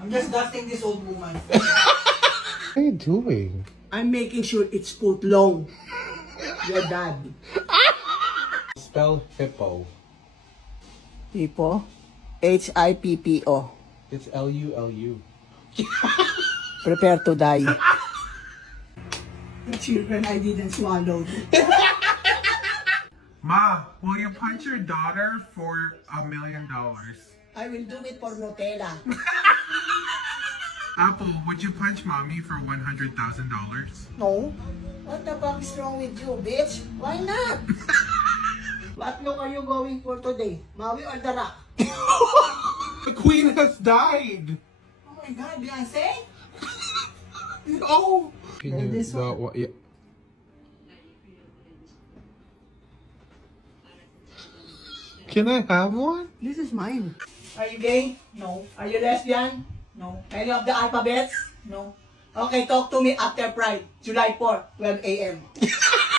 I'm just dusting this old woman. What are you doing? I'm making sure it's foot long. Your dad. Spell hippo. Hippo? H-I-P-P-O. It's L-U-L-U. Prepare to die. The children I didn't swallow. Ma, will you punch your daughter for $1 million? I will do it for Nutella. Apple, would you punch mommy for $100,000? No? What the fuck is wrong with you, bitch? Why not? What look are you going for today? Maui or the Rock? The queen has died! Oh my god, Beyonce? No! Can And you, this one? yeah. Can I have one? This is mine. Are you gay? No. Are you lesbian? No. Any of the alphabets? No. Okay, talk to me after Pride, July 4, 12 a.m.